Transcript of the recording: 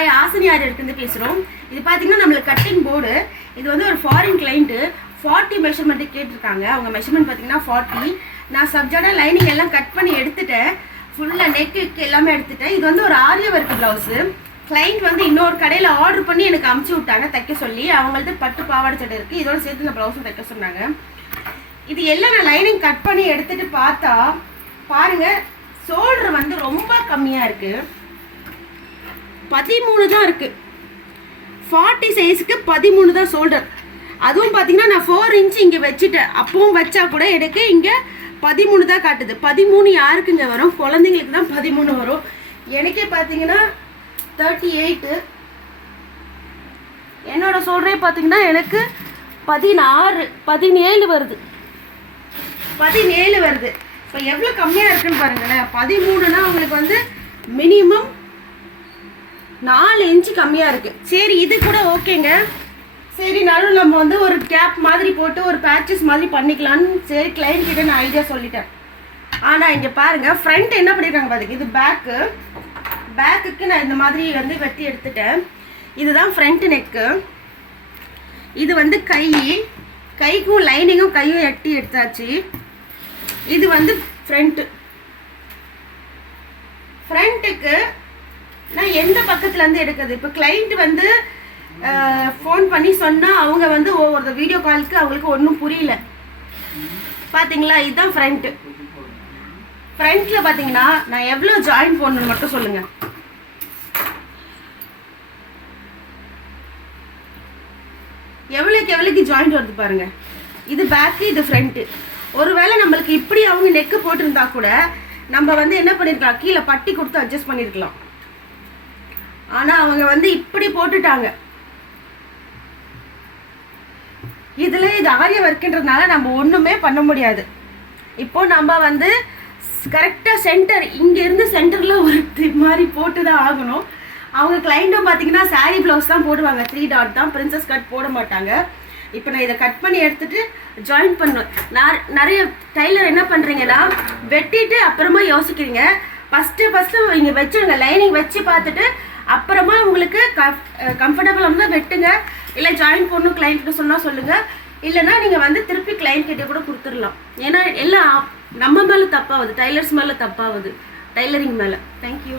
Hi, ஆசினியார் இருந்து பேசுகிறோம். இது பார்த்தீங்கன்னா நம்மளுக்கு கட்டிங் போர்டு. இது வந்து ஒரு ஃபாரின் கிளைண்ட்டு 40 மெஷர்மெண்ட்டு கேட்டிருக்காங்க. அவங்க மெஷர்மெண்ட் பார்த்தீங்கன்னா 40. நான் சப்ஜெக்டாக லைனிங் எல்லாம் கட் பண்ணி எடுத்துட்டேன். ஃபுல்லாக நெக்கு எல்லாமே எடுத்துட்டேன். இது வந்து ஒரு ஆரிய ஒர்க் ப்ளவுஸு. கிளைண்ட் வந்து இன்னொரு கடையில் ஆர்டர் பண்ணி எனக்கு அமுச்சு விட்டாங்க தைக்க சொல்லி. அவங்கள்ட்ட பட்டு பாவாடை சட்டை இருக்குது. இதோட சேர்த்து இந்த ப்ளவுஸும் தைக்க சொன்னாங்க. இது எல்லாம் நான் லைனிங் கட் பண்ணி எடுத்துகிட்டு பார்த்தா பாருங்கள், ஷோல்டர் வந்து ரொம்ப கம்மியாக இருக்குது. 13 தான் இருக்குது. 40 சைஸுக்கு 13 தான் ஷோல்டர். அதுவும் பார்த்தீங்கன்னா நான் 4 இன்ச் இங்கே வச்சுட்டேன். அப்பவும் வச்சா கூட எனக்கு இங்கே 13 தான் காட்டுது. 13 யாருக்கு இங்கே வரும்? குழந்தைங்களுக்கு தான் 13 வரும். எனக்கே பார்த்தீங்கன்னா 38. என்னோட ஷோல்டரே பார்த்தீங்கன்னா எனக்கு 16 17 வருது. 17 வருது. இப்போ எவ்வளோ கம்மியாக இருக்குன்னு பாருங்களேன். 13னா உங்களுக்கு வந்து மினிமம் 4 இன்ச்சு கம்மியாக இருக்குது. சரி, இது கூட ஓகேங்க. சரி, நடுவில் நம்ம வந்து ஒரு கேப் மாதிரி போட்டு ஒரு பேச்சஸ் மாதிரி பண்ணிக்கலான்னு சரி கிளைண்ட் கிட்ட நான் ஐடியா சொல்லிட்டேன். ஆனால் இங்கே பாருங்கள், ஃப்ரண்ட் என்ன பண்ணியிருக்காங்க பாருங்க. இது பேக்குக்கு நான் இந்த மாதிரி வந்து வெட்டி எடுத்துட்டேன். இதுதான் ஃப்ரண்ட் நெக்கு. இது வந்து கைக்கும் லைனிங்கும் கையும் எட்டி எடுத்தாச்சு. இது வந்து ஃப்ரண்ட்டுக்கு நான் எந்த பக்கத்துலேருந்து எடுக்கிறது? இப்போ கிளைண்ட் வந்து ஃபோன் பண்ணி சொன்னால் அவங்க வந்து ஒவ்வொரு வீடியோ காலுக்கு அவங்களுக்கு ஒன்றும் புரியல. பார்த்தீங்களா, இதுதான் ஃப்ரண்ட்டில் பார்த்தீங்கன்னா நான் எவ்வளோ ஜாயின் போடணுன்னு மட்டும் சொல்லுங்கள். எவ்வளோக்கு ஜாயிண்ட் வருது பாருங்கள். இது பேக்கு, இது ஃப்ரண்ட்டு. ஒருவேளை நம்மளுக்கு இப்படி அவங்க நெக்கு போட்டிருந்தா கூட நம்ம வந்து என்ன பண்ணியிருக்கலாம், கீழே பட்டி கொடுத்து அட்ஜஸ்ட் பண்ணியிருக்கலாம். ஆனால் அவங்க வந்து இப்படி போட்டுட்டாங்க. இதில் இது ஆரிய ஒர்க்குன்றதுனால நம்ம ஒன்றுமே பண்ண முடியாது. இப்போ நம்ம வந்து கரெக்டாக சென்டர், இங்கேருந்து சென்டரில் ஒரு மாதிரி போட்டு தான் ஆகணும். அவங்க கிளைண்ட்டும் பார்த்தீங்கன்னா சாரீ ப்ளவுஸ் தான் போடுவாங்க. 3 டாட் தான், பிரின்சஸ் கட் போட மாட்டாங்க. இப்போ நான் இதை கட் பண்ணி எடுத்துகிட்டு ஜாயின் பண்ணுவேன். நிறைய டைலர் என்ன பண்ணுறீங்கன்னா வெட்டிட்டு அப்புறமா யோசிக்கிறீங்க. ஃபஸ்ட்டு இங்கே வச்சுருங்க, லைனிங் வச்சு பார்த்துட்டு அப்புறமா உங்களுக்கு கம்ஃபர்டபுளாக இருந்தால் வெட்டுங்க. இல்லை ஜாயின் பண்ணணும் கிளைண்ட்கிட்ட சொன்னால் சொல்லுங்கள். இல்லைனா நீங்கள் வந்து திருப்பி கிளைண்ட் கிட்டே கூட கொடுத்துடலாம். ஏன்னா எல்லாம் நம்ம மேலே தப்பாகுது, டைலர்ஸ் மேலே தப்பாகுது, டைலரிங் மேலே. தேங்க்யூ.